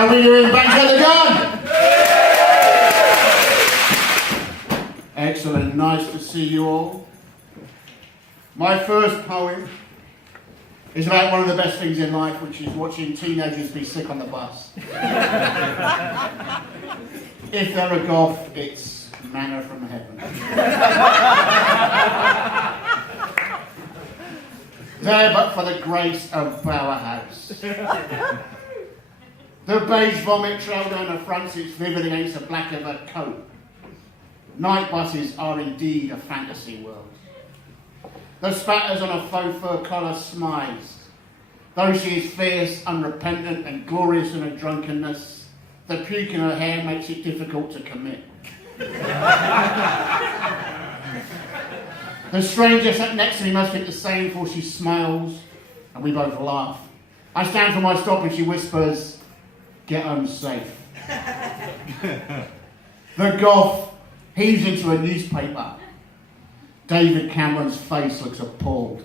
How are we doing? Back at the gun! Excellent, nice to see you all. My first poem is about one of the best things in life, which is watching teenagers be sick on the bus. If they're a goth, it's manna from heaven. There but for the grace of Bower House. The beige vomit trail down her fronts, it's vivid against the black of her coat. Night buses are indeed a fantasy world. The spatters on a faux fur collar smiles. Though she is fierce, unrepentant and glorious in her drunkenness, the puke in her hair makes it difficult to commit. The stranger sat next to me must think the same, for she smiles and we both laugh. I stand for my stop and she whispers, "Get home safe." The goth heaves into a newspaper. David Cameron's face looks appalled.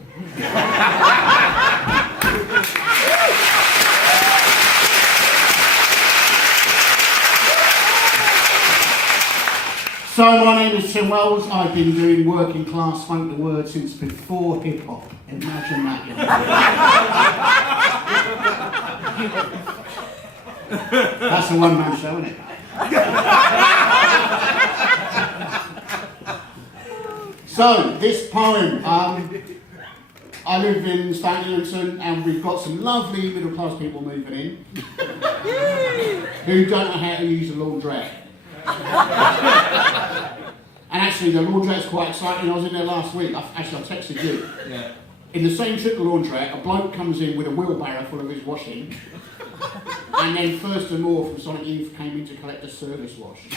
So my name is Tim Wells. I've been doing working class spoken word since before hip hop. Imagine that. That's a one-man show, isn't it? So, this poem, I live in Stanleyton and we've got some lovely middle-class people moving in who don't know how to use a laundrette. And actually, the laundrette's quite exciting. I was in there last week. I texted you. Yeah. In the same trip to the laundrette, a bloke comes in with a wheelbarrow full of his washing, and then Thurston Moore from Sonic Youth came in to collect a service wash.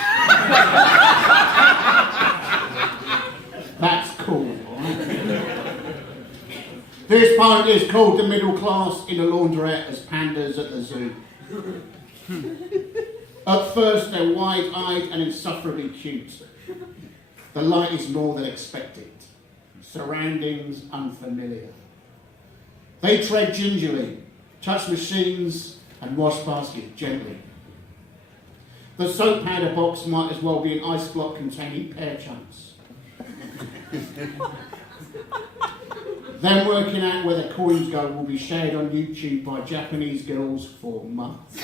That's cool, alright? This poem is called "The Middle Class in a Laundrette as Pandas at the Zoo." At first they're wide-eyed and insufferably cute. The light is more than expected. Surroundings unfamiliar. They tread gingerly, touch machines and wash baskets gently. The soap powder box might as well be an ice block containing pear chunks. Them working out where the coins go will be shared on YouTube by Japanese girls for months.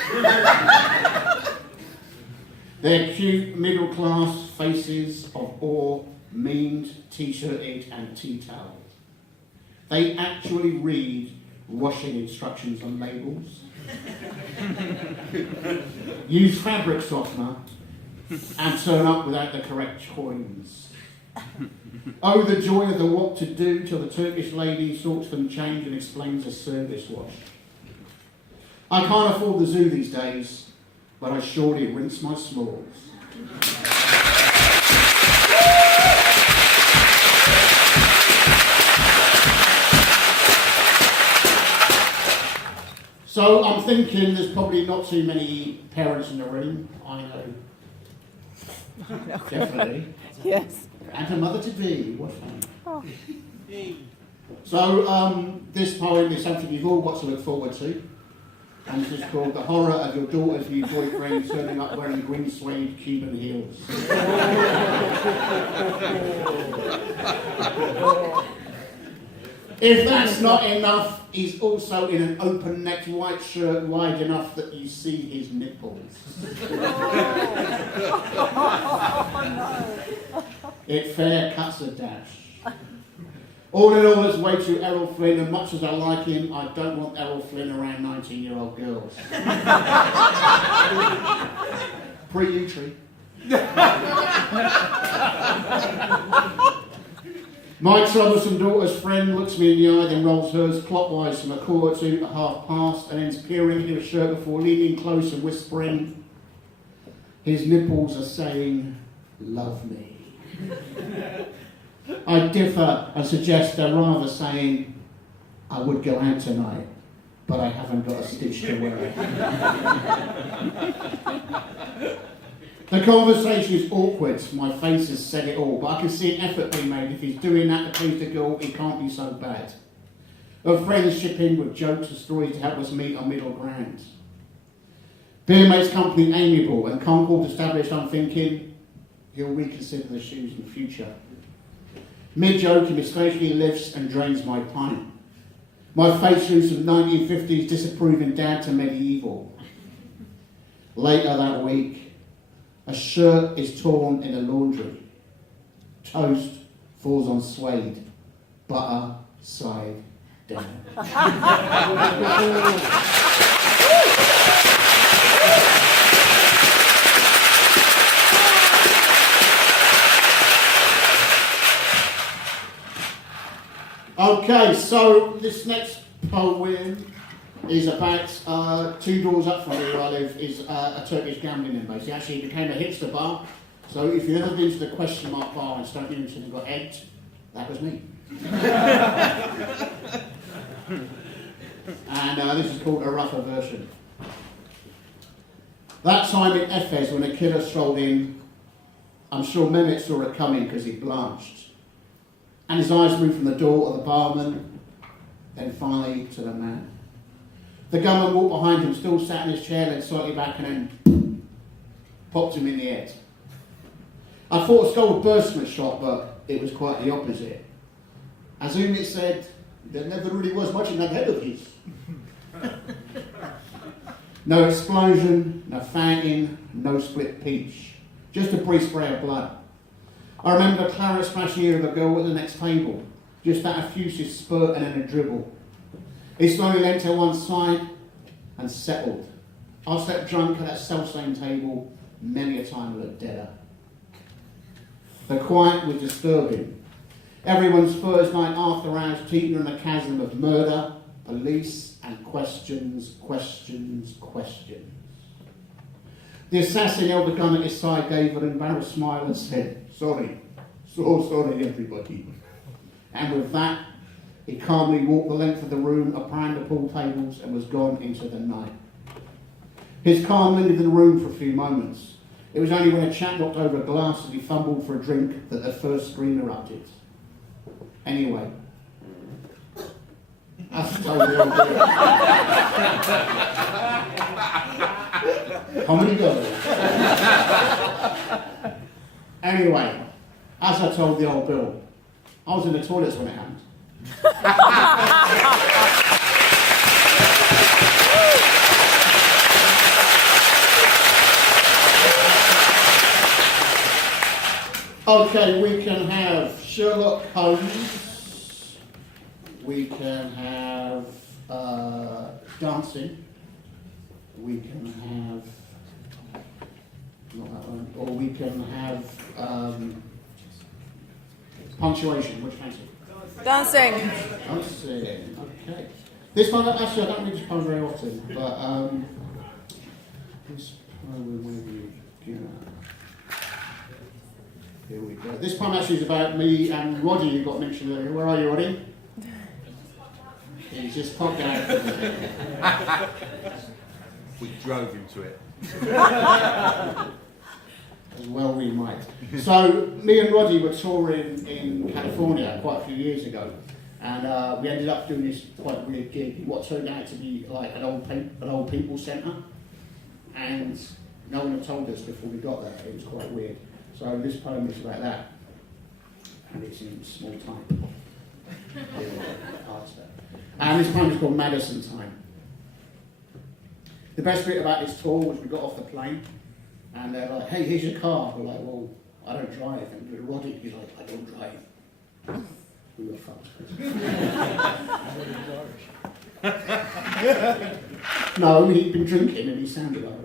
Their cute middle-class faces of awe, memed, t-shirted and tea-toweled. They actually read washing instructions on labels, use fabric softener and turn up without the correct coins. Oh, the joy of the what to do till the Turkish lady sorts them change and explains a service wash. I can't afford the zoo these days, but I surely rinse my smalls. So I'm thinking there's probably not too many parents in the room. I know. Definitely. Yes. And a mother-to-be. What fun. Oh. So this poem is something you've all got to look forward to. And this is called "The Horror of Your Daughter's New Boyfriend Turning Up Wearing Green Suede Cuban Heels." If that's not enough, he's also in an open-necked white shirt wide enough that you see his nipples. It fair cuts a dash. All in all, it's way too Errol Flynn, and much as I like him, I don't want Errol Flynn around 19-year-old girls. Pre-U-tree. My troublesome daughter's friend looks me in the eye, then rolls hers clockwise from a quarter to a half past, and ends peering into his shirt before leaning close and whispering, his nipples are saying, "Love me." I differ and suggest they're rather saying, "I would go out tonight, but I haven't got a stitch to wear it." The conversation is awkward. My face has said it all, but I can see an effort being made. If he's doing that to please the girl, it can't be so bad. Her friends chip in with jokes and stories to help us meet our middle ground. Beer makes company amiable, and Concord established I'm thinking he'll reconsider the shoes in the future. Mid-joke, he mistakenly lifts and drains my pint. My face moves from 1950s disapproving dad to medieval. Later that week, a shirt is torn in the laundry. Toast falls on suede. Butter side down. Okay, so this next poem is about two doors up from where I live is a Turkish gambling inn base. It actually became a hipster bar. So if you've ever been to the Question Mark bar in Stoke Newington and got egged, that was me. And this is called a rougher version. That time in Efes when a killer strolled in, I'm sure Mehmet saw it coming because he blanched. And his eyes moved from the door to the barman, then finally to the man. The gunman walked behind him, still sat in his chair, led slightly back, and then popped him in the head. I thought a skull would burst from a shot, but it was quite the opposite. As Umit said, there never really was much in that head of his. No explosion, no fountain, no split peach. Just a brief spray of blood. I remember Clara smashing ear of a girl at the next table. Just that effusive spurt and then a dribble. He slowly leant to one side and settled. I slept drunk at that self-same table many a time looked deader. The quiet was disturbing. Everyone's first night after hours teetering in the chasm of murder, police, and questions, questions, questions. The assassin held the gun at his side, gave an embarrassed smile and said, "Sorry, so sorry everybody." And with that, he calmly walked the length of the room, up around the pool tables, and was gone into the night. His calm lingered in the room for a few moments. It was only when a chap knocked over a glass as he fumbled for a drink that the first scream erupted. Anyway, that's totally okay. Comedy goes. Anyway, as I told the old Bill, I was in the toilets when it happened. Okay, we can have Sherlock Holmes. We can have dancing. We can have not that one, or we can have punctuation. Which fancy? Dancing. Dancing. Okay. This one actually I don't read this poem very often, but this poem where we go. Here we go. This poem actually is about me and Roddy, who got mentioned earlier. Where are you, Roddy? He's just popped out. We drove him to it. As well we might. So, me and Roddy were touring in California quite a few years ago. And we ended up doing this quite weird gig in what turned out to be like an old people centre. And no one had told us before we got there. It was quite weird. So this poem is about that, and it's in small type. And this poem is called Madison Time. The best bit about this tour was we got off the plane, and they're like, "Hey, here's your car." We're like, "Well, I don't drive." And Roddy, he's like, "I don't drive." We were fucked. No, he'd been drinking and he sounded Irish.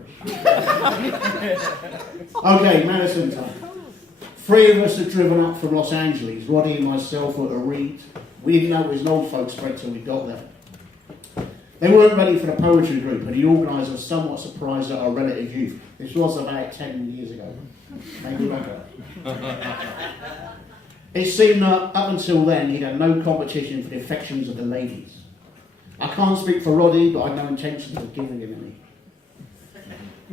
Okay, Madison Time. 3 of us had driven up from Los Angeles. Roddy and myself were at a read. We didn't know it was an old folks' spread till we got there. They weren't ready for the poetry group, and the organiser was somewhat surprised at our relative youth. This was about 10 years ago. Maybe longer. It seemed that up until then he'd had no competition for the affections of the ladies. I can't speak for Roddy, but I had no intention of giving him any.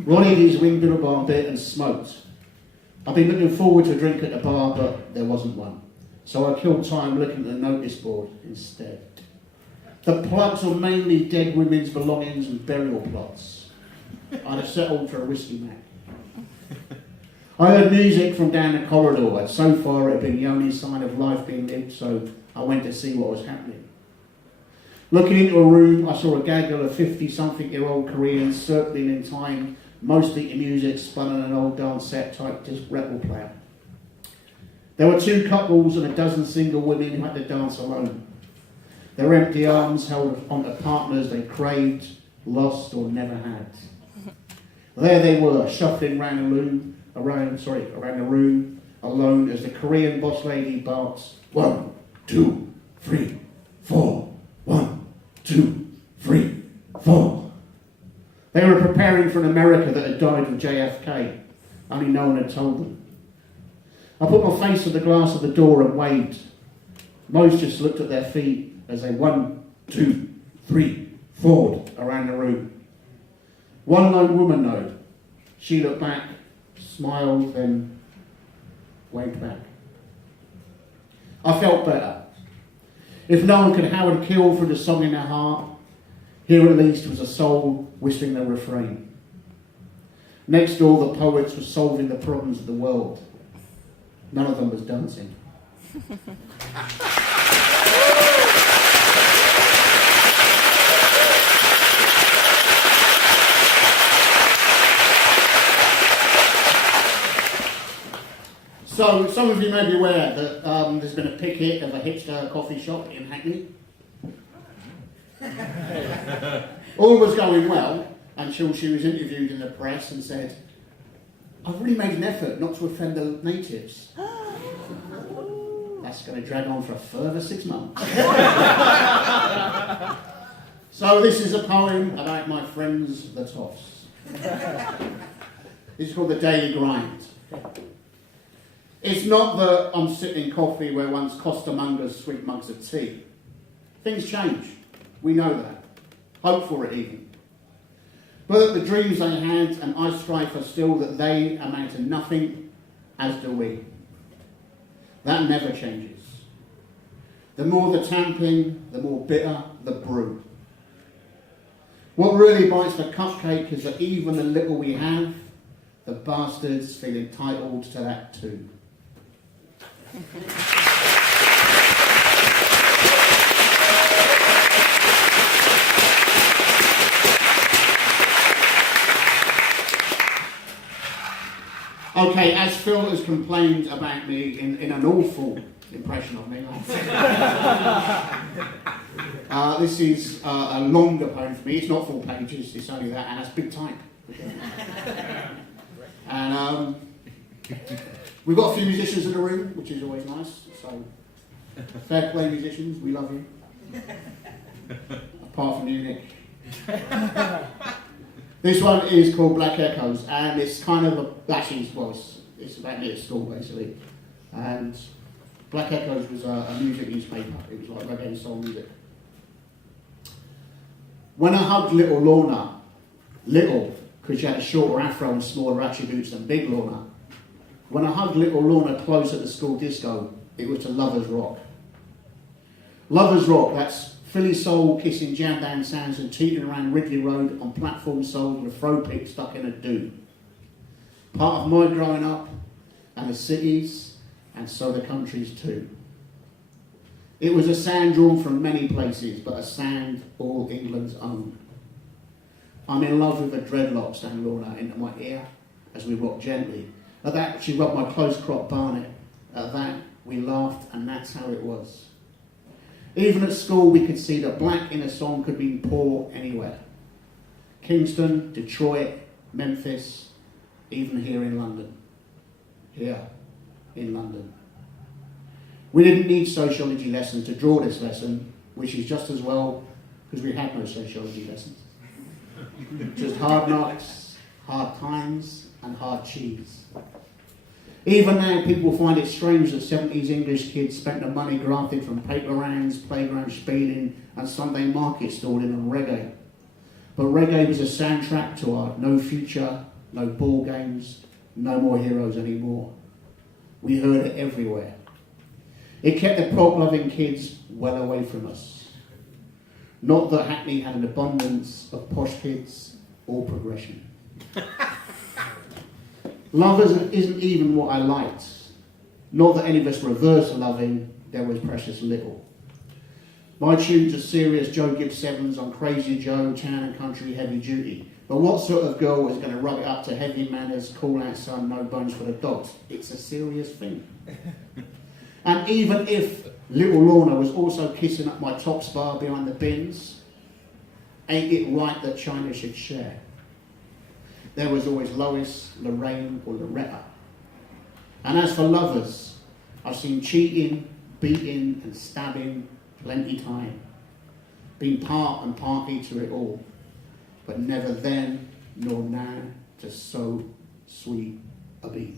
Roddy did his windmill bar bit and smoked. I'd been looking forward to a drink at the bar, but there wasn't one. So I killed time looking at the notice board instead. The plugs were mainly dead women's belongings and burial plots. I'd have settled for a whiskey mac. I heard music from down the corridor, and so far it had been the only sign of life being lived, so I went to see what was happening. Looking into a room, I saw a gaggle of 50-something-year-old Koreans circling in time, mostly to music spun on an old dance set type disc record player. There were 2 couples and a dozen single women who had to dance alone. Their empty arms held onto partners they craved, lost, or never had. There they were, shuffling around the room, alone as the Korean boss lady barks, 1, 2, 3, 4, 1, 2, 3, 4. They were preparing for an America that had died with JFK, only no one had told them. I put my face to the glass of the door and waved. Most just looked at their feet as they 1, 2, 3, forward around the room. One lone woman though, she looked back, smiled, then waved back. I felt better. If no one could howl and kill for the song in their heart, here at least was a soul whistling the refrain. Next door, the poets were solving the problems of the world. None of them was dancing. So, some of you may be aware that there's been a picket of a hipster coffee shop in Hackney. All was going well until she was interviewed in the press and said, "I've really made an effort not to offend the natives." That's going to drag on for a further 6 months. So this is a poem about my friends, the Toffs. This is called The Daily Grind. It's not that I'm sipping coffee where once costermongers sweet mugs of tea. Things change. We know that. Hope for it even. But that the dreams they had, and I strive for still, that they amount to nothing, as do we. That never changes. The more the tamping, the more bitter the brew. What really bites the cupcake is that even the little we have, the bastards feel entitled to that too. Okay, as Phil has complained about me in an awful impression of me, this is a longer poem for me. It's not 4 pages, it's only that, and that's big type. And we've got a few musicians in the room, which is always nice. So, fair play musicians, we love you. Apart from you, Nick. This one is called Black Echoes, and it's kind of it's about me at school basically. And Black Echoes was a music newspaper. It was like reggae and soul music. When I hugged little Lorna, little, because she had a shorter afro and smaller attributes than big Lorna. When I hugged little Lorna close at the school disco, it was to Lovers Rock. Lovers Rock, that's Philly soul kissing jam band sounds and teetering around Ridley Road on platform sold with a throw pick stuck in a do. Part of my growing up, and the cities, and so the countries too. It was a sound drawn from many places, but a sound all England's own. I'm in love with the dreadlocks down Lorna into my ear as we rocked gently. At that, she rubbed my close crop barnet. At that, we laughed, and that's how it was. Even at school, we could see that black in a song could be poor anywhere. Kingston, Detroit, Memphis, even here in London. Here in London. We didn't need sociology lessons to draw this lesson, which is just as well because we had no sociology lessons. Just hard knocks, hard times, and hard cheese. Even now, people find it strange that 70s English kids spent the money grafted from paper rounds, playground spieling, and Sunday market stalling on reggae. But reggae was a soundtrack to our no future, no ball games, no more heroes anymore. We heard it everywhere. It kept the prog-loving kids well away from us. Not that Hackney had an abundance of posh kids, or progression. Love isn't even what I liked. Not that any of us reverse loving, there was precious little. My tunes are serious Joe Gibbs 7s on Crazy Joe, Town and Country, Heavy Duty. But what sort of girl is going to rub it up to heavy manners, call out son, no bones for the dogs? It's a serious thing. And even if little Lorna was also kissing up my top spar behind the bins, ain't it right that China should share? There was always Lois, Lorraine or Loretta. And as for lovers, I've seen cheating, beating and stabbing plenty time. Been part and party to it all, but never then nor now to so sweet a beat.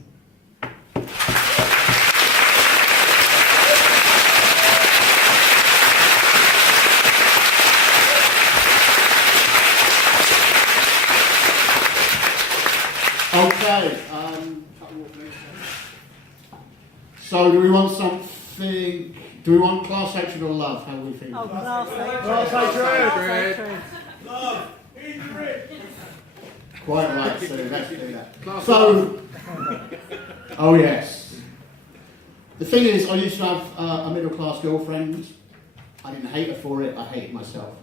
Okay, so do we want something, do we want class hatred or love? How are we feeling? Oh, class hatred. Class hatred. Love. Easy rich. Quite right, so let's do that. So, oh yes. The thing is, I used to have a middle class girlfriend. I didn't hate her for it, I hated myself.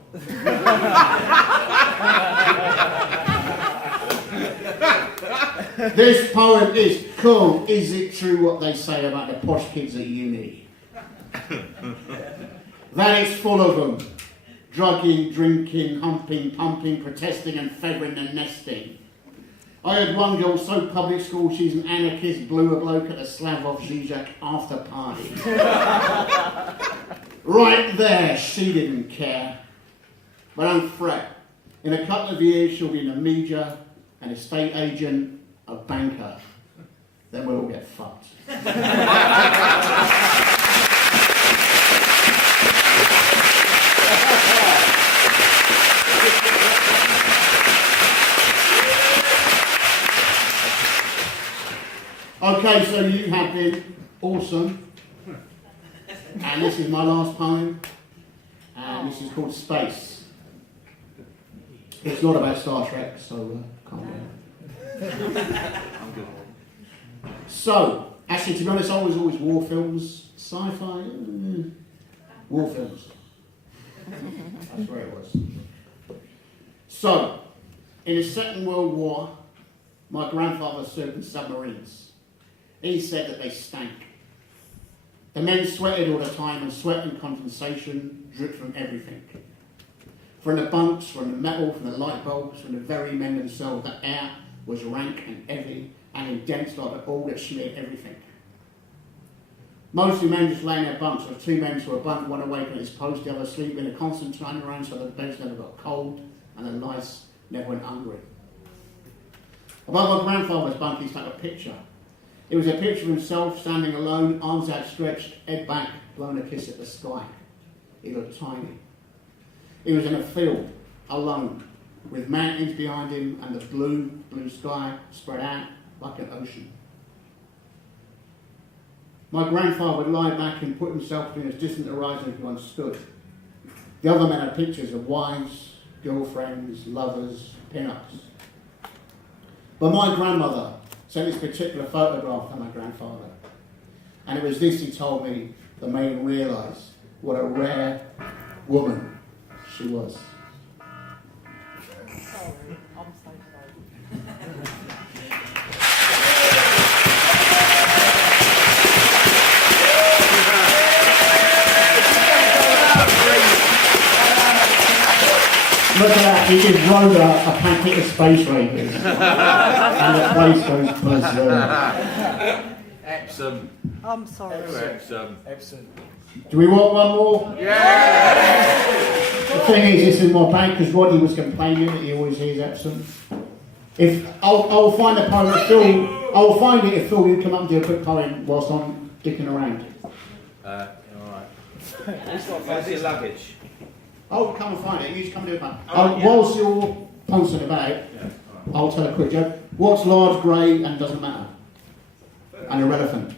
This poem is called Is It True What They Say About the Posh Kids at Uni? That it's full of them. Drugging, drinking, humping, pumping, protesting and feathering and nesting. I heard one girl so public school she's an anarchist, blew a bloke at a Slavov Zizek after party. Right there, she didn't care. But don't fret. In a couple of years she'll be in a media, an estate agent, a banker. Then we'll all get fucked. Okay, so you have been awesome. And this is my last poem. And this is called Space. It's not about Star Trek, so can't wait. I'm good. So, actually, to be honest, I was always war films, sci-fi, war films. That's where it was. So, in the Second World War, my grandfather served in submarines. He said that they stank. The men sweated all the time, and sweat and condensation dripped from everything. From the bunks, from the metal, from the light bulbs, from the very men themselves, the air was rank and heavy and intense like the ball that smeared everything. Mostly men just lay in their bunks. There were two men to a bunk, one awake at his post, the other sleeping, a constant turn around so the beds never got cold and the lice never went hungry. Above my grandfather's bunk he stuck a picture. It was a picture of himself standing alone, arms outstretched, head back, blowing a kiss at the sky. He looked tiny. He was in a field, alone, with mountains behind him and the blue sky spread out like an ocean. My grandfather would lie back and put himself between his distant horizon as he once stood. The other men had pictures of wives, girlfriends, lovers, pin-ups. But my grandmother sent this particular photograph to my grandfather. And it was this, he told me, that made him realise what a rare woman she was. Sorry, I'm so sorry. Look at that, he just rolled a packet of Space Raiders. And the place goes berserk. Epsom. I'm sorry. Epsom. Do we want one more? Yeah! The thing is, this is my bag because Rodney was complaining that he always hears Epsom. If I'll find a poem that Phil, I'll find it if Phil you come up and do a quick poem whilst I'm dicking around. Alright. Where's your luggage? Oh, come and find it. You just come and do a poem. Whilst you're pouncing about, I'll tell a quick joke. What's large, grey, and doesn't matter? And irrelevant.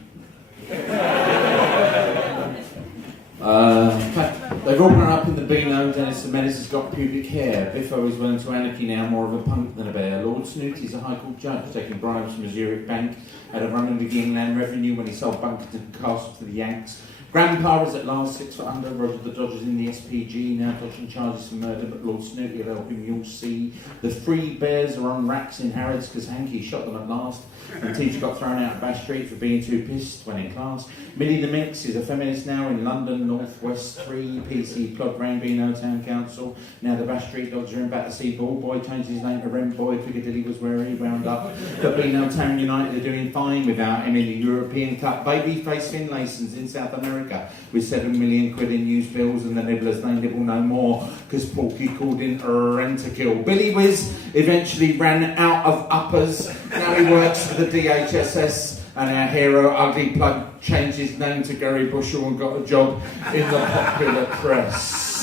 Okay. They've all grown up in the Beano. Dennis the Menace has got pubic hair. Biffo is willing to anarchy now, more of a punk than a bear. Lord Snooty's a High Court judge, taking bribes from a Zurich bank. Had a run in with the Inland Revenue when he sold Bunkerton Castle to the Yanks. Grandpa is at last 6 foot under. Roger the Dodger's in the SPG, now dodging charges for murder, but Lord Snooty will help him, you'll see. The Free Bears are on racks in Harrods because Hanky shot them at last. And teacher got thrown out of Bash Street for being too pissed when in class. Millie the Minx is a feminist now in London, North West 3, PC Plod Rain Beano Town Council. Now the Bash Street Dogs are in Battersea. Ball Boy changed his name to Rent Boy. Piccadilly was where he wound up. But Beano Town United are doing fine without him in the European Cup. Babyface Finlayson's in South America with 7 million quid in news bills, and the nibblers they nibble no more because Porky called in Rent-a-Kill. Billy Whiz eventually ran out of uppers. Now he works for the DHSS, and our hero Ugly Plug changed his name to Gary Bushell and got a job in the popular press.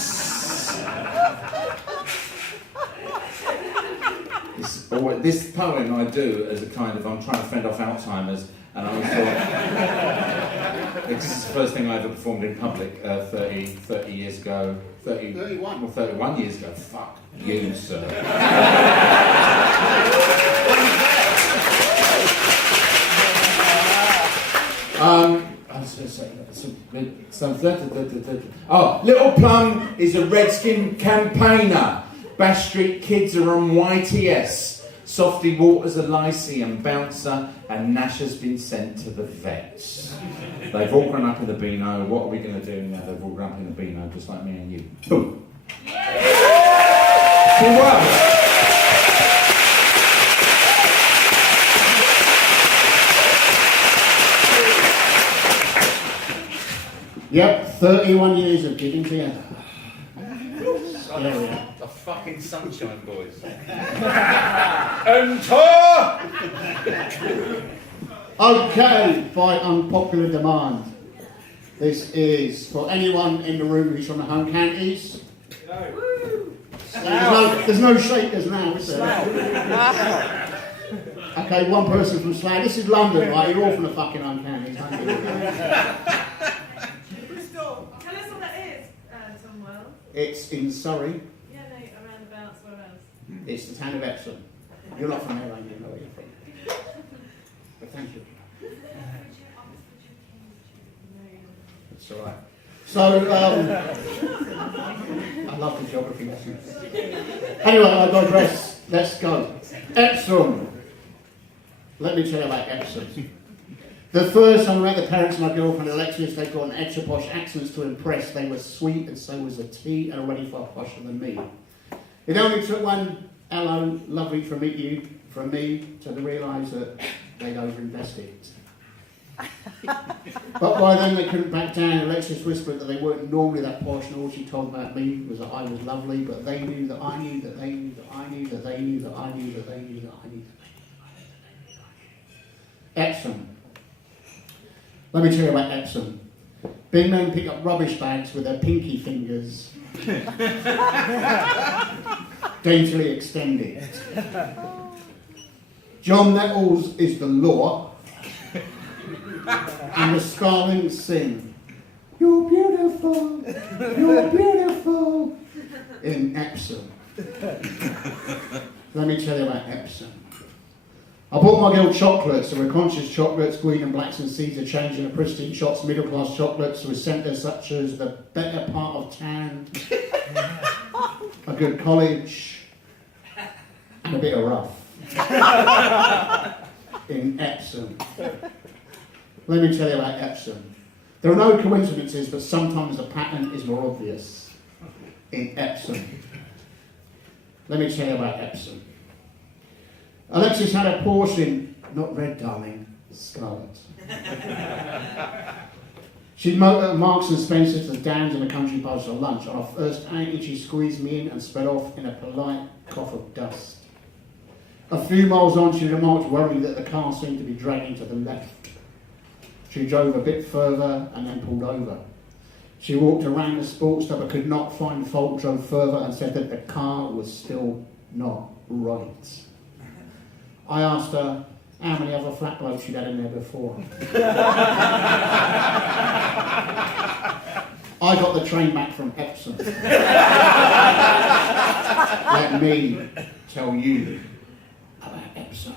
This poem I do as a kind of, I'm trying to fend off Alzheimer's, and I always thought, this is the first thing I ever performed in public 30 years ago. 31. Well, 31 years ago. Fuck you, sir. I was going to say, oh, Little Plum is a Redskin campaigner. Bash Street kids are on YTS. Softy Waters a Lyceum bouncer, and Nash has been sent to the vets. They've all grown up in the Beano. What are we going to do now? They've all grown up in the Beano, just like me and you. Boom. See what? Yep, 31 years of getting together. There we are. The fucking Sunshine Boys. Enter! Okay, by unpopular demand. This is for anyone in the room who's from the home counties. There's no shakers now, is there? Okay, one person from Slough. This is London, right? You're all from the fucking home counties, aren't you? Bristol. Tell us what that is, Tom Wells. It's in Surrey. Yeah, no, around about, where else? It's the town of Epsom. You're not from there, are you? Know where you're from. But thank you. That's all right. So, I love the geography lessons. Anyway, I digress. Let's go. Epsom. Let me tell you about Epsom. The first time I met the parents of my girlfriend Alexis, they'd got an extra posh accents to impress. They were sweet, and so was the tea, and already far posher than me. It only took one hello, lovely from me to realise that they'd overinvested. But by then they couldn't back down. Alexis whispered that they weren't normally that posh, and all she told about me was that I was lovely, but they knew that I knew that they knew that I knew that they knew that I knew that they knew that I knew that they knew. Epsom. Let me tell you about Epsom. Big men pick up rubbish bags with their pinky fingers daintily extended. John Nettles is the law, and the Starlings sing, "You're beautiful, you're beautiful," in Epsom. Let me tell you about Epsom. I bought my girl chocolates. There were conscious chocolates, green and blacks and Caesar change and pristine shots, middle class chocolates with centres such as the better part of town, a good college, and a bit of rough. In Epsom. Let me tell you about Epsom. There are no coincidences, but sometimes the pattern is more obvious. In Epsom. Let me tell you about Epsom. Alexis had a Porsche, not red, darling, scarlet. She'd motor at Marks and Spencer to the Downs and the country pubs for lunch. On our first outing, she squeezed me in and sped off in a polite cough of dust. A few miles on, she remarked worriedly that the car seemed to be dragging to the left. She drove a bit further and then pulled over. She walked around the sports stub but could not find fault, drove further and said that the car was still not right. I asked her how many other flat blokes she'd had in there before. I got the train back from Epsom. Let me tell you about Epsom.